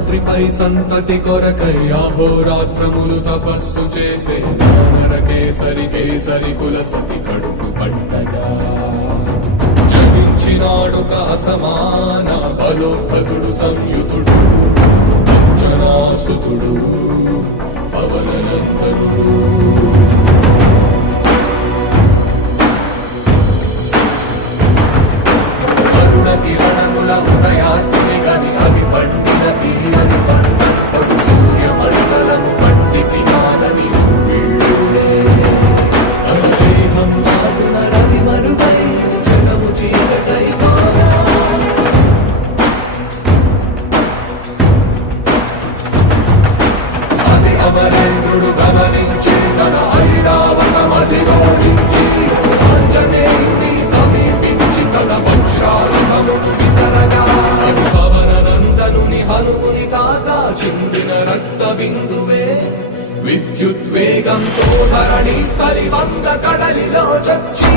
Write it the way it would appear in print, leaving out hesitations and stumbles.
శేషాద్రిపై సంతతి కొరకై అహోరాత్రములు తపస్సు చేసే నరకేసరి కేసరి కుల సతి కడుపు పట్టగా జనించినాడు సమాన బలోద్ధతుడు సంయుతుడు అంజనాసుతుడు పవననందనుడు కిరణముల ఉదయాత్మి గని అవి పండిన తీరని పంటను సూర్యమండలము పట్టి తినాలని తన దేహం నాడున రవి మరుగై జగము చీకటై మారా అది అమరేంద్రుడు గమనించి తన ఐరావతమది రోడించి ఆంజనేయుని సమీపించి తన వజ్రాయుధమును విసరగా అది పవననందనుని హనుముని తాకా చిందిన రక్త బిందువే విద్యుద్వేగంతో ధరణి స్థలి వంద కడలిలో చచ్చి